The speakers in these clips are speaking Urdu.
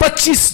25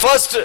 1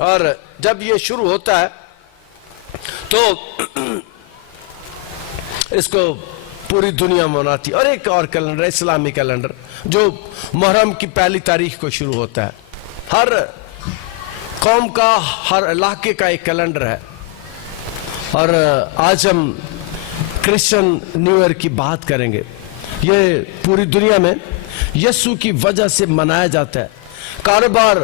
اور جب یہ شروع ہوتا ہے تو اس کو پوری دنیا مناتی. اور ایک اور کیلنڈر اسلامی کیلنڈر جو محرم کی پہلی تاریخ کو شروع ہوتا ہے. ہر قوم کا ہر علاقے کا ایک کیلنڈر ہے. اور آج ہم کرسچن نیو ایئر کی بات کریں گے. یہ پوری دنیا میں یسوع کی وجہ سے منایا جاتا ہے. کاروبار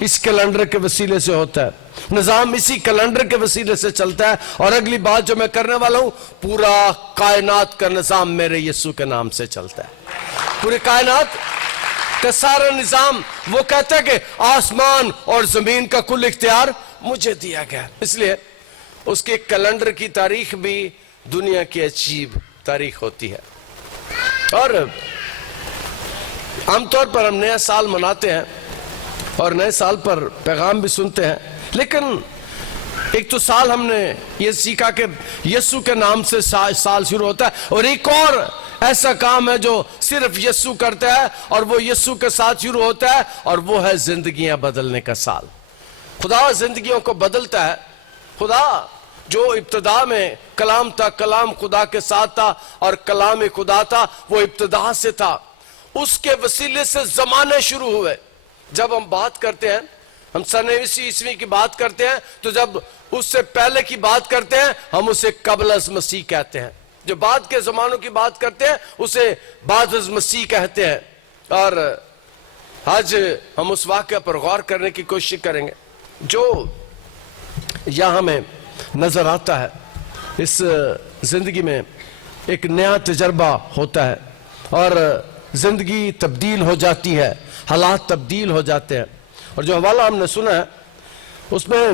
اس کیلنڈر کے وسیلے سے ہوتا ہے, نظام اسی کیلنڈر کے وسیلے سے چلتا ہے. اور اگلی بات جو میں کرنے والا ہوں, پورا کائنات کا نظام میرے یسوع کے نام سے چلتا ہے. پوری کائنات کا سارا نظام وہ کہتا ہے کہ آسمان اور زمین کا کل اختیار مجھے دیا گیا. اس لیے اس کے کیلنڈر کی تاریخ بھی دنیا کی عجیب تاریخ ہوتی ہے. اور عام طور پر ہم نیا سال مناتے ہیں اور نئے سال پر پیغام بھی سنتے ہیں, لیکن ایک تو سال ہم نے یہ سیکھا کہ یسوع کے نام سے سال شروع ہوتا ہے, اور ایک اور ایسا کام ہے جو صرف یسوع کرتا ہے اور وہ یسوع کے ساتھ شروع ہوتا ہے, اور وہ ہے زندگیاں بدلنے کا سال. خدا زندگیوں کو بدلتا ہے. خدا جو ابتدا میں کلام تھا, کلام خدا کے ساتھ تھا اور کلام خدا تھا, وہ ابتدا سے تھا. اس کے وسیلے سے زمانے شروع ہوئے. جب ہم بات کرتے ہیں, ہم سن عیسوی کی بات کرتے ہیں, تو جب اس سے پہلے کی بات کرتے ہیں ہم اسے قبل از مسیح کہتے ہیں. جو بعد کے زمانوں کی بات کرتے ہیں اسے بعد از مسیح کہتے ہیں. اور آج ہم اس واقعہ پر غور کرنے کی کوشش کریں گے جو یہاں ہمیں نظر آتا ہے. اس زندگی میں ایک نیا تجربہ ہوتا ہے اور زندگی تبدیل ہو جاتی ہے, حالات تبدیل ہو جاتے ہیں. اور جو حوالہ ہم نے سنا ہے اس میں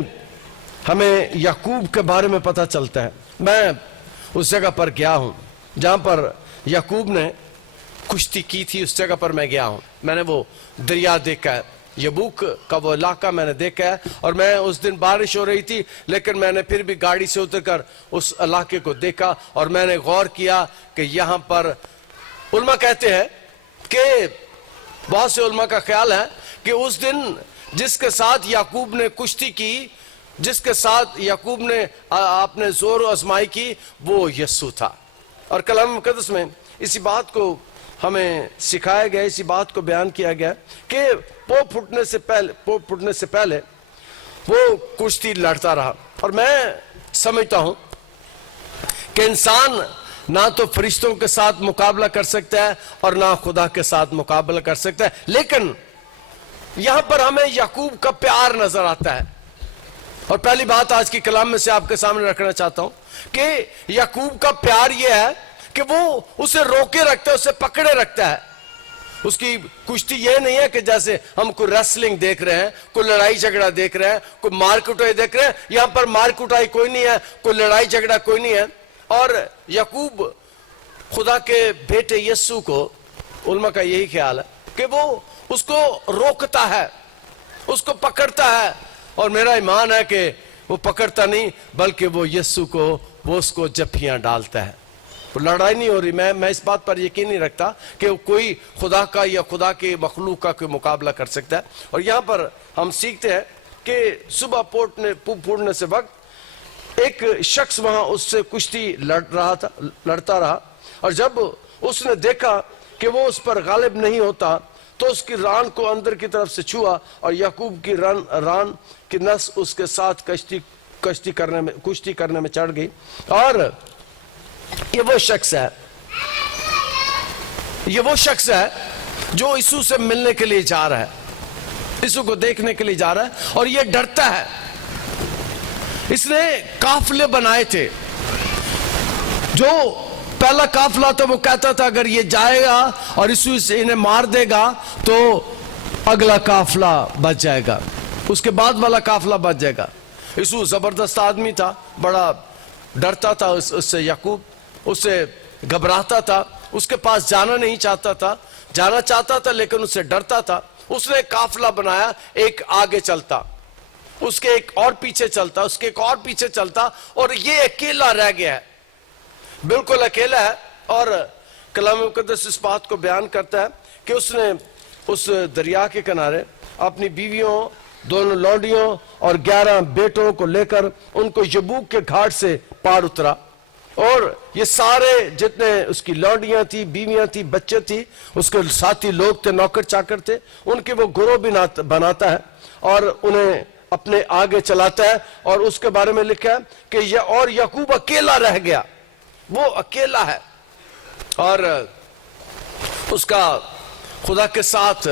ہمیں یعقوب کے بارے میں پتہ چلتا ہے. میں اس جگہ پر گیا ہوں جہاں پر یعقوب نے کشتی کی تھی. اس جگہ پر میں گیا ہوں. میں نے وہ دریا دیکھا ہے, یبوک کا وہ علاقہ میں نے دیکھا ہے. اور میں اس دن بارش ہو رہی تھی, لیکن میں نے پھر بھی گاڑی سے اتر کر اس علاقے کو دیکھا اور میں نے غور کیا کہ یہاں پر علماء کہتے ہیں کہ بہت سے علماء کا خیال ہے کہ اس دن جس کے ساتھ یعقوب نے کشتی کی, جس کے ساتھ یعقوب نے اپنے زور و آزمائی کی, وہ یسوع تھا. اور کلام مقدس میں اسی بات کو ہمیں سکھایا گیا, اسی بات کو بیان کیا گیا کہ پوپ پھٹنے سے پہلے وہ کشتی لڑتا رہا. اور میں سمجھتا ہوں کہ انسان نہ تو فرشتوں کے ساتھ مقابلہ کر سکتا ہے اور نہ خدا کے ساتھ مقابلہ کر سکتا ہے, لیکن یہاں پر ہمیں یعقوب کا پیار نظر آتا ہے. اور پہلی بات آج کی کلام میں سے آپ کے سامنے رکھنا چاہتا ہوں کہ یعقوب کا پیار یہ ہے کہ وہ اسے روکے رکھتا ہے, اسے پکڑے رکھتا ہے. اس کی کشتی یہ نہیں ہے کہ جیسے ہم کوئی ریسلنگ دیکھ رہے ہیں, کوئی لڑائی جھگڑا دیکھ رہے ہیں, کوئی مار کٹائی دیکھ رہے ہیں. یہاں پر مار کٹائی کوئی نہیں ہے, کوئی لڑائی جھگڑا کوئی نہیں ہے. اور یعقوب خدا کے بیٹے یسوع کو, علماء کا یہی خیال ہے کہ وہ اس کو روکتا ہے, اس کو پکڑتا ہے. اور میرا ایمان ہے کہ وہ پکڑتا نہیں بلکہ وہ یسوع کو, وہ اس کو جپھیاں ڈالتا ہے. لڑائی نہیں ہو رہی. میں اس بات پر یقین نہیں رکھتا کہ کوئی خدا کا یا خدا کے مخلوق کا کوئی مقابلہ کر سکتا ہے. اور یہاں پر ہم سیکھتے ہیں کہ صبح پھوٹنے سے وقت ایک شخص وہاں اس سے کشتی لڑتا رہا, اور جب اس نے دیکھا کہ وہ اس پر غالب نہیں ہوتا تو اس کی ران کو اندر کی طرف سے چھوا, اور یعقوب کی ران کی نس اس کے ساتھ کشتی کرنے میں چڑھ گئی. اور یہ وہ شخص ہے جو یسوع سے ملنے کے لیے جا رہا ہے, یسوع کو دیکھنے کے لیے جا رہا ہے, اور یہ ڈرتا ہے. اس نے قافلے بنائے تھے. جو پہلا قافلہ تھا وہ کہتا تھا اگر یہ جائے گا اور یسوع سے انہیں مار دے گا تو اگلا قافلہ بچ جائے گا, اس کے بعد والا قافلہ بچ جائے گا. یسوع زبردست آدمی تھا, بڑا ڈرتا تھا اس سے. یعقوب اس سے گھبراتا تھا, اس کے پاس جانا نہیں چاہتا تھا, جانا چاہتا تھا لیکن اس سے ڈرتا تھا. اس نے قافلہ بنایا, ایک آگے چلتا, اس کے ایک اور پیچھے چلتا, اس کے ایک اور پیچھے چلتا, اور یہ اکیلا رہ گیا ہے, بالکل اکیلا ہے. اور کلام مقدس اس بات کو بیان کرتا ہے کہ اس نے اس دریا کے کنارے اپنی بیویوں دونوں لونڈیوں اور 11 بیٹوں کو لے کر ان کو یبوک کے گھاٹ سے پار اترا، اور یہ سارے جتنے اس کی لونڈیاں تھی، بیویاں تھی، بچے تھی، اس کے ساتھی لوگ تھے، نوکر چاکر تھے، ان کے وہ گروہ بھی بناتا ہے اور انہیں اپنے آگے چلاتا ہے. اور اس کے بارے میں لکھا ہے کہ یہ اور یعقوب اکیلا رہ گیا، وہ اکیلا ہے، اور اس کا خدا کے ساتھ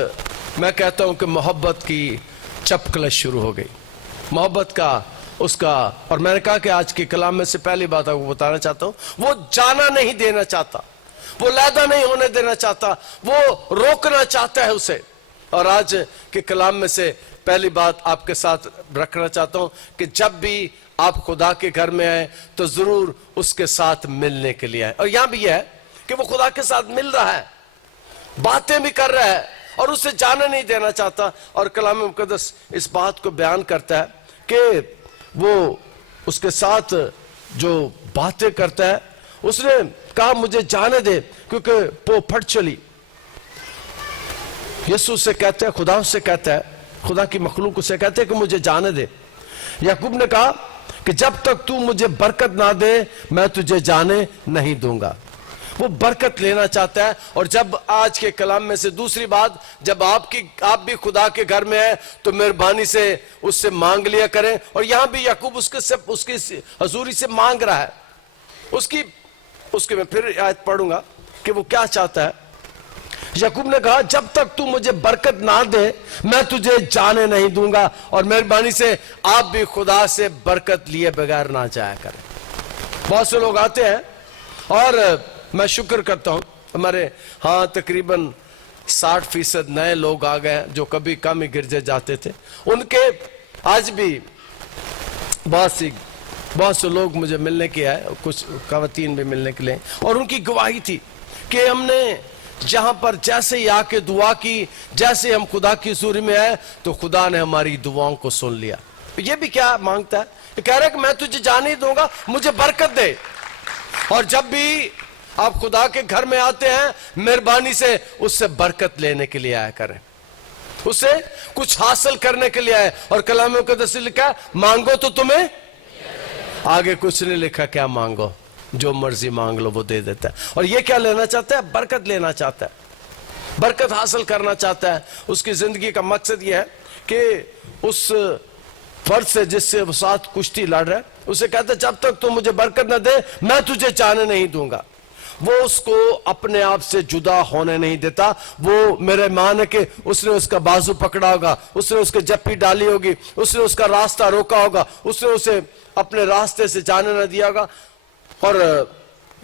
میں کہتا ہوں کہ محبت کی چپکلش شروع ہو گئی، محبت کا اس کا. اور میں نے کہا کہ آج کے کلام میں سے پہلی بات آپ کو بتانا چاہتا ہوں، وہ جانا نہیں دینا چاہتا، وہ علیحدہ نہیں ہونے دینا چاہتا، وہ روکنا چاہتا ہے اسے. اور آج کے کلام میں سے پہلی بات آپ کے ساتھ رکھنا چاہتا ہوں کہ جب بھی آپ خدا کے گھر میں آئیں تو ضرور اس کے ساتھ ملنے کے لیے آئیں. اور یہاں بھی یہ ہے کہ وہ خدا کے ساتھ مل رہا ہے، باتیں بھی کر رہا ہے، اور اسے جانے نہیں دینا چاہتا. اور کلام مقدس اس بات کو بیان کرتا ہے کہ وہ اس کے ساتھ جو باتیں کرتا ہے، اس نے کہا مجھے جانے دے کیونکہ پو پھٹ چلی. یسوع سے کہتا ہے، خدا سے کہتا ہے، خدا کی مخلوق سے کہتے ہیں کہ مجھے جانے دے. یعقوب نے کہا کہ جب تک تو مجھے برکت نہ دے میں تجھے جانے نہیں دوں گا. وہ برکت لینا چاہتا ہے. اور جب آج کے کلام میں سے دوسری بات، جب آپ بھی خدا کے گھر میں ہیں تو مہربانی سے اس سے مانگ لیا کریں. اور یہاں بھی یعقوب اس کی حضوری سے مانگ رہا ہے. اس کے میں پھر آیت پڑھوں گا کہ وہ کیا چاہتا ہے. یعقوب نے کہا جب تک تو مجھے برکت نہ دے میں تجھے جانے نہیں دوں گا. اور مہربانی سے آپ بھی خدا سے برکت لیے بغیر نہ جایا کریں. بہت سے لوگ آتے ہیں، اور میں شکر کرتا ہوں ہمارے ہاں تقریباً 60% نئے لوگ آ گئے ہیں جو کبھی کم ہی گرجے جاتے تھے. ان کے آج بھی بہت سے لوگ مجھے ملنے کے آئے، کچھ خواتین بھی ملنے کے لیے، اور ان کی گواہی تھی کہ ہم نے جہاں پر جیسے ہی آ کے دعا کی، جیسے ہم خدا کی حضوری میں آئے تو خدا نے ہماری دعاؤں کو سن لیا. یہ بھی کیا مانگتا ہے؟ یہ کہہ رہا ہے کہ میں تجھے جانے ہی دوں گا، مجھے برکت دے. اور جب بھی آپ خدا کے گھر میں آتے ہیں مہربانی سے اس سے برکت لینے کے لیے آیا کریں، اس سے کچھ حاصل کرنے کے لیے آئے. اور کلام مقدس میں لکھا مانگو تو تمہیں، آگے کچھ نہیں لکھا کیا مانگو، جو مرضی مانگ لو وہ دے دیتا ہے. اور یہ کیا لینا چاہتا ہے؟ برکت لینا چاہتا ہے، برکت حاصل کرنا چاہتا ہے. اس کی زندگی کا مقصد یہ ہے کہ اس فرد سے جس سے وہ ساتھ کشتی لڑ رہا ہے اسے کہتا ہے جب تک تو مجھے برکت نہ دے میں تجھے جانے نہیں دوں گا. وہ اس کو اپنے آپ سے جدا ہونے نہیں دیتا. وہ میرے مان ہے کہ اس نے اس کا بازو پکڑا ہوگا، اس نے اس کے جپی ڈالی ہوگی، اس نے اس کا راستہ روکا ہوگا، اس نے اسے اپنے راستے سے جانے نہ دیا ہوگا. اور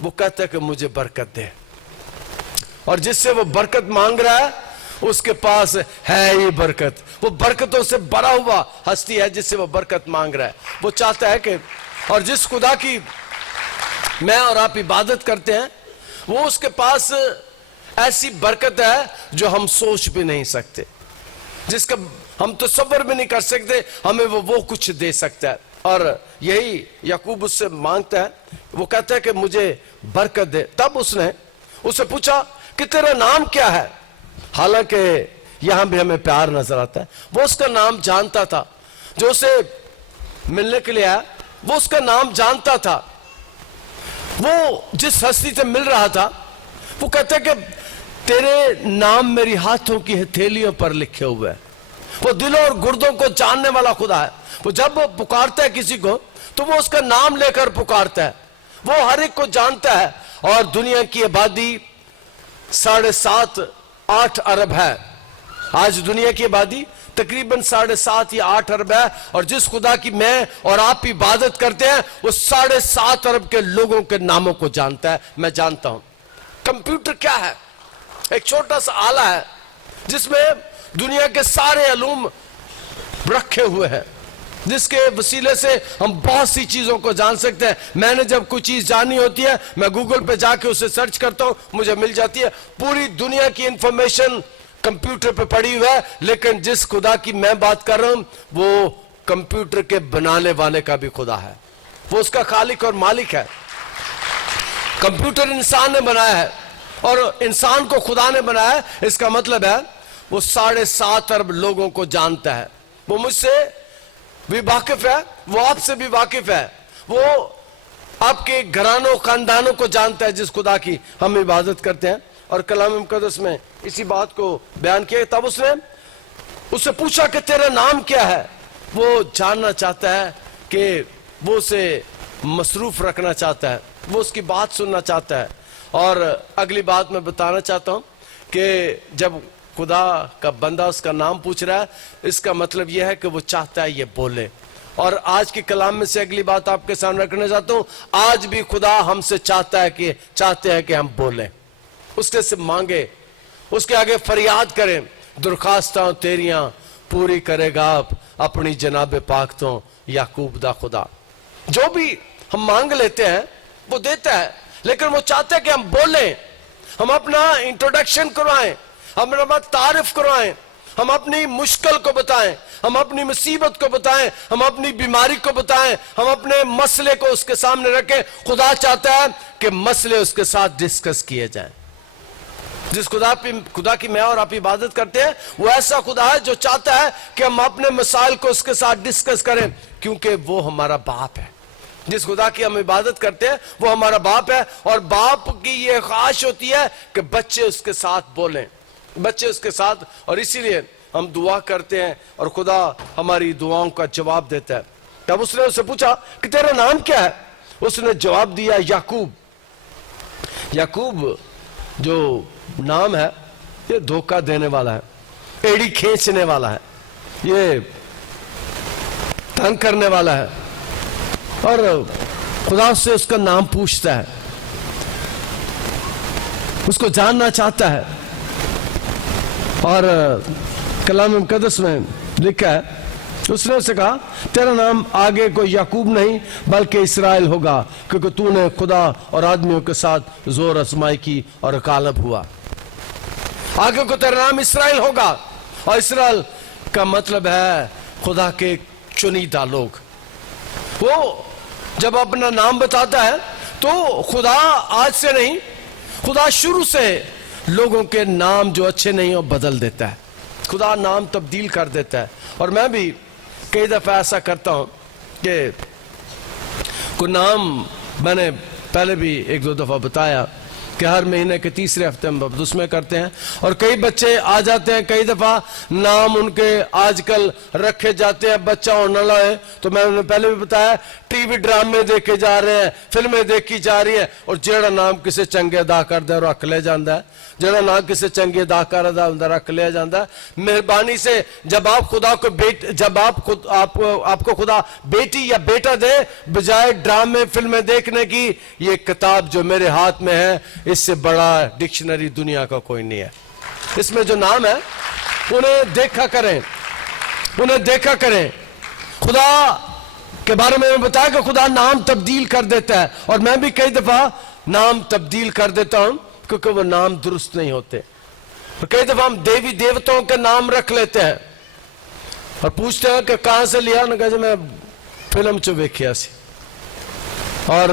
وہ کہتا ہے کہ مجھے برکت دے. اور جس سے وہ برکت مانگ رہا ہے اس کے پاس ہے ہی برکت. وہ برکتوں سے بھرا ہوا ہستی ہے جس سے وہ برکت مانگ رہا ہے. وہ چاہتا ہے کہ، اور جس خدا کی میں اور آپ عبادت کرتے ہیں وہ اس کے پاس ایسی برکت ہے جو ہم سوچ بھی نہیں سکتے، جس کا ہم تصور بھی نہیں کر سکتے. ہمیں وہ کچھ دے سکتا ہے. اور یہی یعقوب اس سے مانگتا ہے. وہ کہتا ہے کہ مجھے برکت دے. تب اس نے اسے پوچھا کہ تیرا نام کیا ہے؟ حالانکہ یہاں بھی ہمیں پیار نظر آتا ہے. وہ اس کا نام جانتا تھا، جو اسے ملنے کے لیے آیا وہ اس کا نام جانتا تھا. وہ جس ہستی سے مل رہا تھا وہ کہتا ہے کہ تیرے نام میری ہاتھوں کی ہتھیلیوں پر لکھے ہوئے ہیں. وہ دلوں اور گردوں کو جاننے والا خدا ہے. وہ جب وہ پکارتا ہے کسی کو تو وہ اس کا نام لے کر پکارتا ہے. وہ ہر ایک کو جانتا ہے. اور دنیا کی آبادی 7.5-8 ارب ہے. آج دنیا کی آبادی تقریباً 7.5 یا 8 ارب ہے. اور جس خدا کی میں اور آپ عبادت کرتے ہیں وہ 7.5 ارب کے لوگوں کے ناموں کو جانتا ہے. میں جانتا ہوں. کمپیوٹر کیا ہے؟ ایک چھوٹا سا آلہ ہے جس میں دنیا کے سارے علوم رکھے ہوئے ہیں، جس کے وسیلے سے ہم بہت سی چیزوں کو جان سکتے ہیں. میں نے جب کوئی چیز جاننی ہوتی ہے میں گوگل پہ جا کے اسے سرچ کرتا ہوں، مجھے مل جاتی ہے. پوری دنیا کی انفارمیشن کمپیوٹر پہ پڑی ہوئی ہے. لیکن جس خدا کی میں بات کر رہا ہوں وہ کمپیوٹر کے بنانے والے کا بھی خدا ہے. وہ اس کا خالق اور مالک ہے. کمپیوٹر انسان نے بنایا ہے اور انسان کو خدا نے بنایا ہے. اس کا مطلب ہے وہ 7.5 ارب لوگوں کو جانتا ہے. وہ مجھ سے بھی واقف ہے, وہ آپ سے بھی واقف ہے, وہ آپ کے گھرانوں خاندانوں کو جانتا ہے جس خدا کی ہم عبادت کرتے ہیں. اور کلام مقدس میں اسی بات کو بیان کیا. تب اس نے اس سے پوچھا کہ تیرا نام کیا ہے. وہ جاننا چاہتا ہے کہ وہ اسے مصروف رکھنا چاہتا ہے, وہ اس کی بات سننا چاہتا ہے. اور اگلی بات میں بتانا چاہتا ہوں کہ جب خدا کا بندہ اس کا نام پوچھ رہا ہے, اس کا مطلب یہ ہے کہ وہ چاہتا ہے یہ بولے. اور آج کے کلام میں سے اگلی بات آپ کے سامنے رکھنا چاہتا ہوں, آج بھی خدا ہم سے چاہتے ہیں کہ ہم بولیں, اس کے سے مانگے, اس کے آگے فریاد کریں. درخواستاں تیریاں پوری کرے گا آپ اپنی جناب پاک تو یعقوب دا خدا. جو بھی ہم مانگ لیتے ہیں وہ دیتا ہے, لیکن وہ چاہتا ہے کہ ہم بولیں, ہم اپنا انٹروڈکشن کروائیں, ہم اپنا تعارف کروائیں, ہم اپنی مشکل کو بتائیں, ہم اپنی مصیبت کو بتائیں, ہم اپنی بیماری کو بتائیں, ہم اپنے مسئلے کو اس کے سامنے رکھیں. خدا چاہتا ہے کہ مسئلے اس کے ساتھ ڈسکس کیے جائیں. جس خدا کی میں اور آپ عبادت کرتے ہیں وہ ایسا خدا ہے جو چاہتا ہے کہ ہم اپنے مسائل کو اس کے ساتھ ڈسکس کریں, کیونکہ وہ ہمارا باپ ہے. جس خدا کی ہم عبادت کرتے ہیں وہ ہمارا باپ ہے, اور باپ کی یہ خواہش ہوتی ہے کہ بچے اس کے ساتھ بولیں, بچے اس کے ساتھ. اور اسی لیے ہم دعا کرتے ہیں اور خدا ہماری دعاؤں کا جواب دیتا ہے. تب اس نے اسے پوچھا کہ تیرا نام کیا ہے. اس نے جواب دیا یعقوب. یعقوب جو نام ہے یہ دھوکہ دینے والا ہے, ایڑی کھینچنے والا ہے, یہ تنگ کرنے والا ہے. اور خدا سے اس کا نام پوچھتا ہے, اس کو جاننا چاہتا ہے. اور کلام مقدس میں لکھا ہے, اس نے اسے کہا تیرا نام آگے کوئی یعقوب نہیں بلکہ اسرائیل ہوگا, کیونکہ تو نے خدا اور آدمیوں کے ساتھ زور آزمائی کی اور غالب ہوا. آگے کو تیرا نام اسرائیل ہوگا, اور اسرائیل کا مطلب ہے خدا کے چنیدہ لوگ. وہ جب اپنا نام بتاتا ہے تو خدا آج سے نہیں, خدا شروع سے لوگوں کے نام جو اچھے نہیں ہو بدل دیتا ہے. خدا نام تبدیل کر دیتا ہے. اور میں بھی کئی دفعہ ایسا کرتا ہوں کہ کوئی نام, میں نے پہلے بھی ایک دو دفعہ بتایا کہ ہر مہینے کے تیسرے ہفتے میں بپتسمے میں کرتے ہیں, اور کئی بچے آ جاتے ہیں. کئی دفعہ نام ان کے آج کل رکھے جاتے ہیں بچہ ہونا لائے, تو میں نے پہلے بھی بتایا ٹی وی ڈرامے دیکھے جا رہے ہیں, فلمیں دیکھی جا رہی ہیں, اور جیڑا نام کسے چنگے ادا کر دے رکھ لے جاندہ ہے, جیڑا نام کسے چنگے ادا کر دے رکھ لے جاندہ ہے. مہربانی سے جب آپ خدا کو جب آپ کو خدا بیٹی یا بیٹا دے, بجائے ڈرامے فلمیں دیکھنے کی, یہ کتاب جو میرے ہاتھ میں ہے اس سے بڑا ڈکشنری دنیا کا کوئی نہیں ہے. اس میں جو نام ہے انہیں دیکھا کریں, انہیں دیکھا کریں. خدا کے بارے میں بتایا کہ خدا نام تبدیل کر دیتا ہے, اور میں بھی کئی دفعہ نام تبدیل کر دیتا ہوں کیونکہ وہ نام درست نہیں ہوتے. اور کئی دفعہ ہم دیوی دیوتاؤں کے نام رکھ لیتے ہیں اور پوچھتے ہیں کہ کہاں سے لیا, نے کہا جی میں فلم چو ویکھیا سی. اور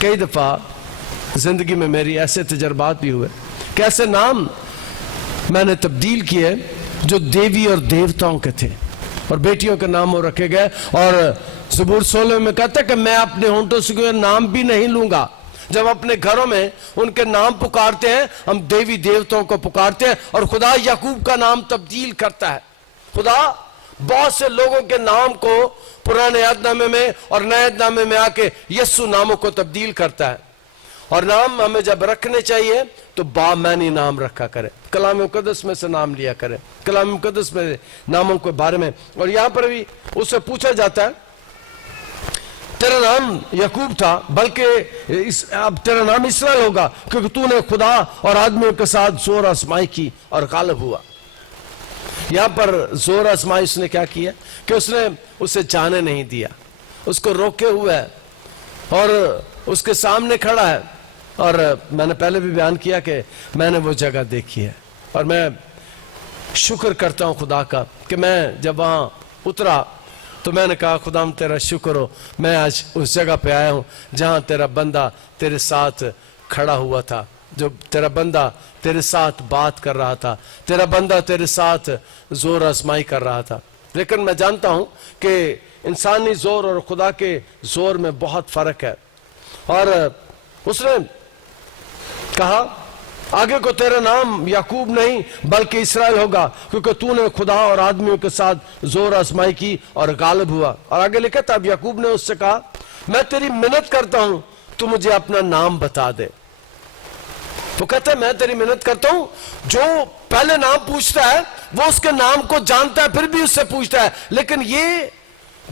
کئی دفعہ زندگی میں میری ایسے تجربات بھی ہوئے کہ ایسے نام میں نے تبدیل کیے جو دیوی اور دیوتاؤں کے تھے, اور بیٹیوں کے ناموں رکھے گئے. اور زبور 16 میں کہتا ہے کہ میں اپنے ہونٹوں سے کوئی نام بھی نہیں لوں گا. جب اپنے گھروں میں ان کے نام پکارتے ہیں ہم دیوی دیوتاؤں کو پکارتے ہیں, اور خدا یعقوب کا نام تبدیل کرتا ہے. خدا بہت سے لوگوں کے نام کو پرانے عہد نامے میں اور نئے عہد نامے میں آ کے یسوع ناموں کو تبدیل کرتا ہے. اور نام ہمیں جب رکھنے چاہیے تو بامعنی نام رکھا کرے, کلام مقدس میں سے نام لیا کرے, کلام مقدس میں ناموں کے بارے میں. اور یہاں پر بھی اس سے پوچھا جاتا ہے تیرا نام یعقوب تھا بلکہ اب تیرا نام اسرائیل ہوگا, کیونکہ تو نے خدا اور آدمیوں کے ساتھ زور آزمائی کی اور غالب ہوا. یہاں پر زور آزمائی اس نے کیا کیا کہ اس نے اسے جانے نہیں دیا, اس کو روکے ہوئے ہے اور اس کے سامنے کھڑا ہے. اور میں نے پہلے بھی بیان کیا کہ میں نے وہ جگہ دیکھی ہے, اور میں شکر کرتا ہوں خدا کا کہ میں جب وہاں اترا تو میں نے کہا خدا تیرا شکر ہو, میں آج اس جگہ پہ آیا ہوں جہاں تیرا بندہ تیرے ساتھ کھڑا ہوا تھا, جو تیرا بندہ تیرے ساتھ بات کر رہا تھا, تیرا بندہ تیرے ساتھ زور آزمائی کر رہا تھا. لیکن میں جانتا ہوں کہ انسانی زور اور خدا کے زور میں بہت فرق ہے. اور اس نے کہا آگے کو تیرا نام یعقوب نہیں بلکہ اسرائیل ہوگا, کیونکہ تو نے خدا اور آدمیوں کے ساتھ زور آزمائی کی اور غالب ہوا. اور آگے لکھا تھا, اب یعقوب نے اس سے کہا میں تیری منت کرتا ہوں تو مجھے اپنا نام بتا دے. وہ کہتا ہے میں تیری منت کرتا ہوں. جو پہلے نام پوچھتا ہے وہ اس کے نام کو جانتا ہے, پھر بھی اس سے پوچھتا ہے, لیکن یہ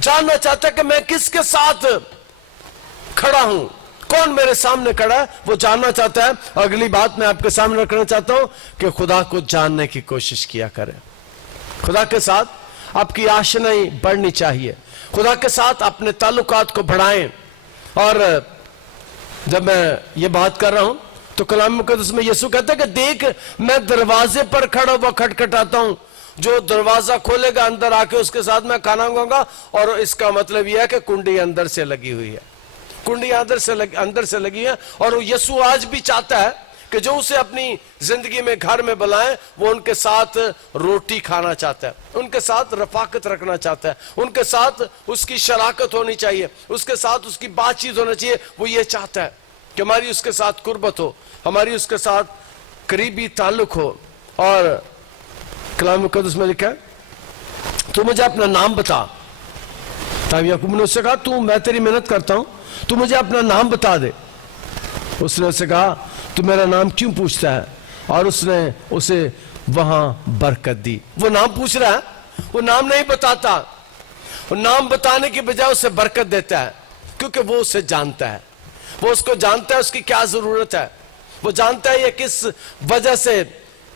جاننا چاہتا ہے کہ میں کس کے ساتھ کھڑا ہوں, کون میرے سامنے کھڑا ہے, وہ جاننا چاہتا ہے. اگلی بات میں آپ کے سامنے رکھنا چاہتا ہوں کہ خدا کو جاننے کی کوشش کیا کریں. خدا کے ساتھ آپ کی آشنائی بڑھنی چاہیے, خدا کے ساتھ اپنے تعلقات کو بڑھائیں. اور جب میں یہ بات کر رہا ہوں تو کلام مقدس میں یسوع کہتا ہے کہ دیکھ میں دروازے پر کھڑا ہوا کھٹکھٹاتا ہوں, جو دروازہ کھولے گا اندر آ کے اس کے ساتھ میں کھانا کھاؤں گا. اور اس کا مطلب یہ ہے کہ کنڈی اندر سے لگی ہوئی ہے, کنڈی اندر سے لگی ہے. اور یسوع آج بھی چاہتا ہے کہ جو اسے اپنی زندگی میں گھر میں بلائیں وہ ان کے ساتھ روٹی کھانا چاہتا ہے, ان کے ساتھ رفاقت رکھنا چاہتا ہے, ان کے ساتھ اس کی شراکت ہونی چاہیے, اس کے ساتھ اس کی بات چیت ہونا چاہیے. وہ یہ چاہتا ہے کہ ہماری اس کے ساتھ قربت ہو, ہماری اس کے ساتھ قریبی تعلق ہو. اور کلام مقدس میں لکھا ہے تو مجھے اپنا نام بتا. تب یعقوب نے اس سے کہا تو میں تیری محنت کرتا ہوں تو مجھے اپنا نام بتا دے. اس نے اسے کہا تو میرا نام کیوں پوچھتا ہے, اور اس نے اسے وہاں برکت دی. وہ نام پوچھ رہا ہے, وہ نام نہیں بتاتا, وہ نام بتانے کی بجائے اسے برکت دیتا ہے, کیونکہ وہ اسے جانتا ہے, وہ اس کو جانتا ہے اس کی کیا ضرورت ہے, وہ جانتا ہے یہ کس وجہ سے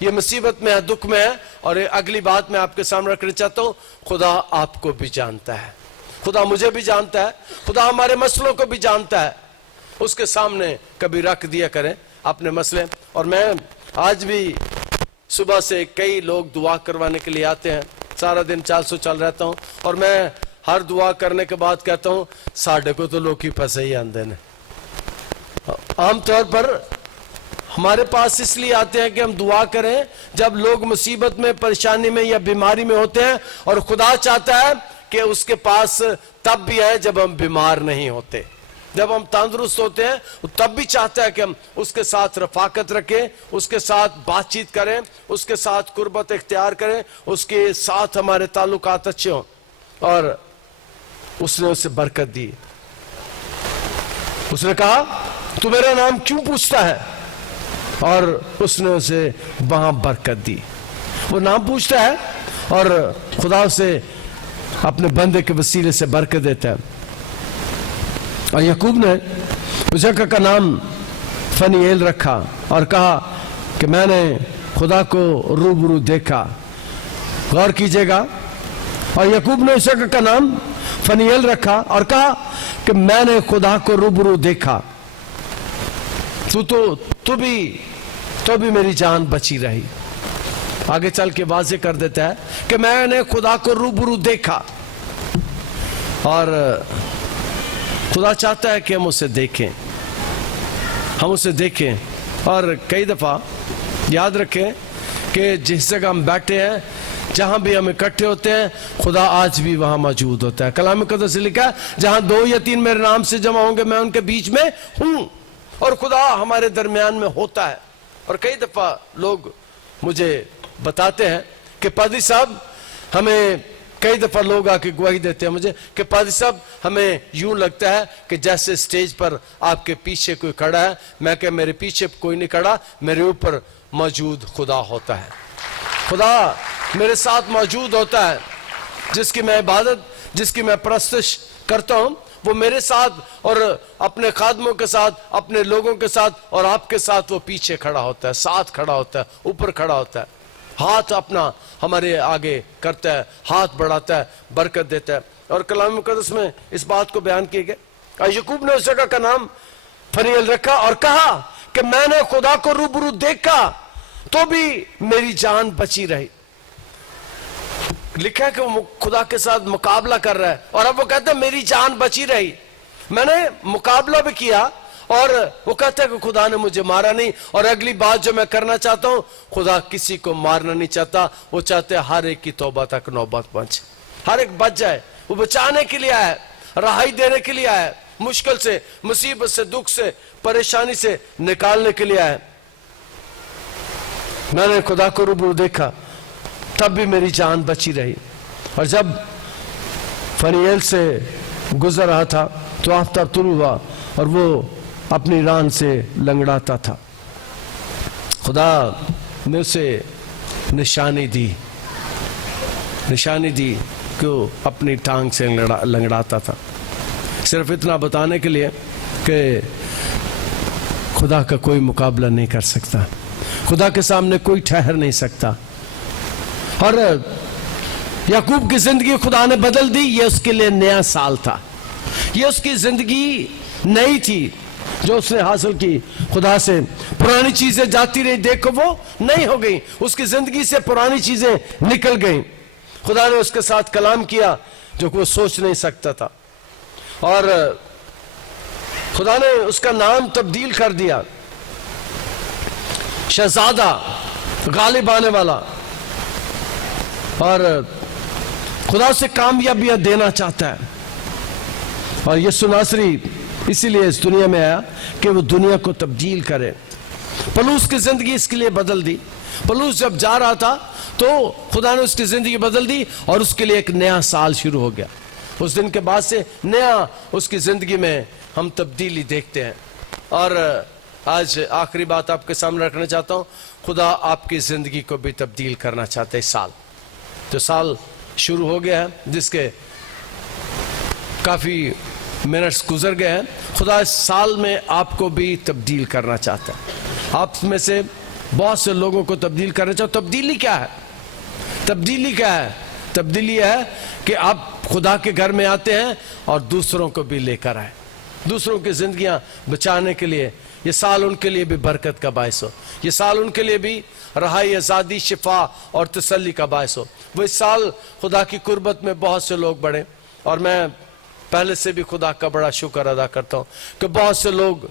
یہ مصیبت میں ہے, دکھ میں ہے. اور اگلی بات میں آپ کے سامنے رکھنا چاہتا ہوں, خدا آپ کو بھی جانتا ہے, خدا مجھے بھی جانتا ہے, خدا ہمارے مسئلوں کو بھی جانتا ہے. اس کے سامنے کبھی رکھ دیا کریں اپنے مسئلے. اور میں آج بھی صبح سے کئی لوگ دعا کروانے کے لیے آتے ہیں, سارا دن 400 چل رہتا ہوں, اور میں ہر دعا کرنے کے بعد کہتا ہوں ساڑھے کو تو لوگ ہی پھنسے ہی آندے نے. عام طور پر ہمارے پاس اس لیے آتے ہیں کہ ہم دعا کریں جب لوگ مصیبت میں, پریشانی میں یا بیماری میں ہوتے ہیں, اور خدا چاہتا ہے کہ اس کے پاس تب بھی ہے جب ہم بیمار نہیں ہوتے, جب ہم تندرست ہوتے ہیں تب بھی چاہتا ہے کہ ہم اس کے ساتھ رفاقت رکھیں, اس کے ساتھ بات چیت کریں, اس کے ساتھ قربت اختیار کریں, اس کے ساتھ ہمارے تعلقات اچھے ہوں. اور اس نے اسے برکت دی. اس نے کہا تو میرا نام کیوں پوچھتا ہے, اور اس نے اسے وہاں برکت دی. وہ نام پوچھتا ہے اور خدا اسے اپنے بندے کے وسیلے سے برکت دیتا ہے. اور یعقوب نے اس جگہ کا نام فنیل رکھا اور کہا کہ میں نے خدا کو روبرو دیکھا. غور کیجئے گا, اور یعقوب نے اس جگہ کا نام فنیل رکھا اور کہا کہ میں نے خدا کو روبرو دیکھا. تو بھی میری جان بچی رہی. آگے چل کے واضح کر دیتا ہے کہ میں نے خدا کو روبرو دیکھا. اور خدا چاہتا ہے کہ ہم اسے دیکھیں, اور کئی دفعہ یاد رکھیں کہ جس جگہ ہم بیٹھے ہیں, جہاں بھی ہم اکٹھے ہوتے ہیں, خدا آج بھی وہاں موجود ہوتا ہے. کلام مقدس سے لکھا ہے جہاں 2 یا 3 میرے نام سے جمع ہوں گے میں ان کے بیچ میں ہوں. اور خدا ہمارے درمیان میں ہوتا ہے. اور کئی دفعہ لوگ مجھے بتاتے ہیں کہ پادری صاحب ہمیں, کئی دفعہ لوگ آ کے گواہی دیتے ہیں مجھے کہ پادری صاحب ہمیں یوں لگتا ہے کہ جیسے سٹیج پر آپ کے پیچھے کوئی کھڑا ہے. میں کہ میرے پیچھے کوئی نہیں کھڑا, میرے اوپر موجود خدا ہوتا ہے. خدا میرے ساتھ موجود ہوتا ہے. جس کی میں عبادت, جس کی میں پرستش کرتا ہوں, وہ میرے ساتھ اور اپنے خادموں کے ساتھ, اپنے لوگوں کے ساتھ اور آپ کے ساتھ وہ پیچھے کھڑا ہوتا ہے, ساتھ کھڑا ہوتا ہے, اوپر کھڑا ہوتا ہے, ہاتھ اپنا ہمارے آگے کرتا ہے, ہاتھ بڑھاتا ہے, برکت دیتا ہے. اور کلام مقدس میں اس بات کو بیان کیے گئے. یعقوب نے اس جگہ کا نام فنیل رکھا اور کہا کہ میں نے خدا کو روبرو دیکھا تو بھی میری جان بچی رہی. لکھا ہے کہ وہ خدا کے ساتھ مقابلہ کر رہا ہے, اور اب وہ کہتا ہے میری جان بچی رہی. میں نے مقابلہ بھی کیا, اور وہ کہتا ہے کہ خدا نے مجھے مارا نہیں. اور اگلی بات جو میں کرنا چاہتا ہوں, خدا کسی کو مارنا نہیں چاہتا, وہ چاہتے ہر ایک کی توبہ تک نوبت پہنچے. ہر ایک بچ جائے. وہ بچانے کے لیے آیا ہے, رہائی دینے کے لیے آیا ہے, مشکل سے, مصیبت سے, دکھ سے, پریشانی سے نکالنے کے لیے آیا ہے. میں نے خدا کو روبرو دیکھا, تب بھی میری جان بچی رہی. اور جب فنیل سے گزر رہا تھا تو آفتاب طلوع ہوا اور وہ اپنی ران سے لنگڑاتا تھا. خدا نے اسے نشانی دی کہ وہ اپنی ٹانگ سے لنگڑاتا تھا, صرف اتنا بتانے کے لیے کہ خدا کا کوئی مقابلہ نہیں کر سکتا, خدا کے سامنے کوئی ٹھہر نہیں سکتا. اور یعقوب کی زندگی خدا نے بدل دی. یہ اس کے لیے نیا سال تھا, یہ اس کی زندگی نئی تھی جو اس نے حاصل کی خدا سے. پرانی چیزیں جاتی رہی, دیکھو وہ نہیں ہو گئی, اس کی زندگی سے پرانی چیزیں نکل گئیں. خدا نے اس کے ساتھ کلام کیا جو کہ وہ سوچ نہیں سکتا تھا, اور خدا نے اس کا نام تبدیل کر دیا, شہزادہ, غالب آنے والا. اور خدا سے کامیابیاں دینا چاہتا ہے. اور یسوع ناصری اسی لیے اس دنیا میں آیا کہ وہ دنیا کو تبدیل کرے. پولس کی زندگی اس کے لیے بدل دی. پولس جب جا رہا تھا تو خدا نے اس کی زندگی بدل دی اور اس کے لیے ایک نیا سال شروع ہو گیا. اس دن کے بعد سے نیا اس کی زندگی میں ہم تبدیلی دیکھتے ہیں. اور آج آخری بات آپ کے سامنے رکھنا چاہتا ہوں, خدا آپ کی زندگی کو بھی تبدیل کرنا چاہتے ہیں. سال تو سال شروع ہو گیا ہے, جس کے کافی منٹس گزر گئے ہیں. خدا اس سال میں آپ کو بھی تبدیل کرنا چاہتا ہے. آپ میں سے بہت سے لوگوں کو تبدیل کرنا چاہتا. تبدیلی کیا ہے؟ تبدیلی ہے کہ آپ خدا کے گھر میں آتے ہیں اور دوسروں کو بھی لے کر آئے, دوسروں کی زندگیاں بچانے کے لیے. یہ سال ان کے لیے بھی برکت کا باعث ہو, یہ سال ان کے لیے بھی رہائی, آزادی, شفا اور تسلی کا باعث ہو. وہ اس سال خدا کی قربت میں بہت سے لوگ بڑھے. اور میں پہلے سے بھی خدا کا بڑا شکر ادا کرتا ہوں کہ بہت سے لوگ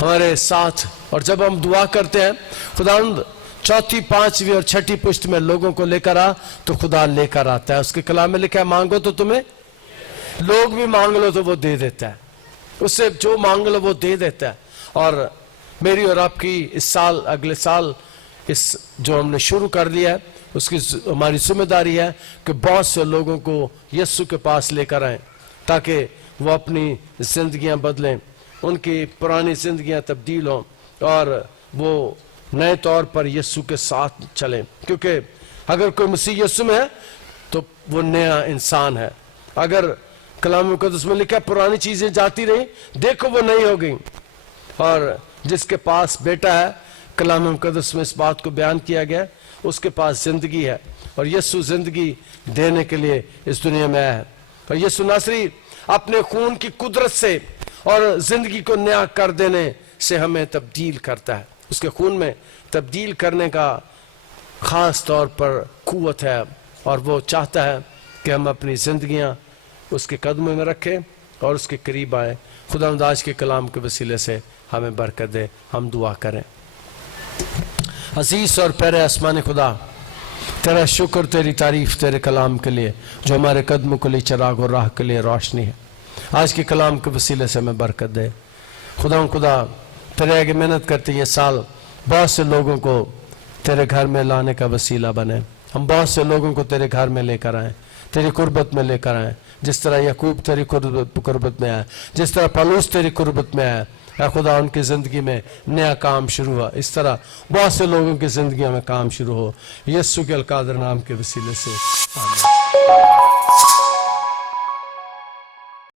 ہمارے ساتھ, اور جب ہم دعا کرتے ہیں خداوند چوتھی, پانچویں اور چھٹی پشت میں لوگوں کو لے کر آ, تو خدا لے کر آتا ہے. اس کے کلام میں لکھا ہے مانگو تو تمہیں, لوگ بھی مانگ لو تو وہ دے دیتا ہے, اس سے جو مانگ لو وہ دے دیتا ہے. اور میری اور آپ کی اس سال, اگلے سال, اس جو ہم نے شروع کر دیا ہے, اس کی ہماری ذمہ داری ہے کہ بہت سے لوگوں کو یسوع کے پاس لے کر آئیں تاکہ وہ اپنی زندگیاں بدلیں, ان کی پرانی زندگیاں تبدیل ہوں اور وہ نئے طور پر یسوع کے ساتھ چلیں. کیونکہ اگر کوئی مسیح یسوع میں ہے تو وہ نیا انسان ہے. اگر کلام مقدس میں لکھا پرانی چیزیں جاتی رہیں, دیکھو وہ نہیں ہو گئیں. اور جس کے پاس بیٹا ہے, کلام مقدس میں اس بات کو بیان کیا گیا, اس کے پاس زندگی ہے, اور یسوع زندگی دینے کے لیے اس دنیا میں آیا ہے. اور یسوع ناصری اپنے خون کی قدرت سے اور زندگی کو نیا کر دینے سے ہمیں تبدیل کرتا ہے. اس کے خون میں تبدیل کرنے کا خاص طور پر قوت ہے, اور وہ چاہتا ہے کہ ہم اپنی زندگیاں اس کے قدموں میں رکھیں اور اس کے قریب آئیں. خداوند آج کے کلام کے وسیلے سے ہمیں برکت دے. ہم دعا کریں. عزیز اور پیارے آسمانی خدا, تیرا شکر, تیری تعریف تیرے کلام کے لیے جو ہمارے قدموں کے لیے چراغ اور راہ کے لیے روشنی ہے. آج کے کلام کے وسیلے سے ہمیں برکت دے. خدا تیرے آگے محنت کرتے یہ سال بہت سے لوگوں کو تیرے گھر میں لانے کا وسیلہ بنے. ہم بہت سے لوگوں کو تیرے گھر میں لے کر آئیں, تیری قربت میں لے کر آئیں. جس طرح یعقوب تیری قربت میں آیا, جس طرح پولس تیری قربت میں آیا, اے خدا ان کی زندگی میں نیا کام شروع ہوا, اس طرح بہت سے لوگوں کی زندگیوں میں کام شروع ہو. یسوع کے القادر نام کے وسیلے سے آمین.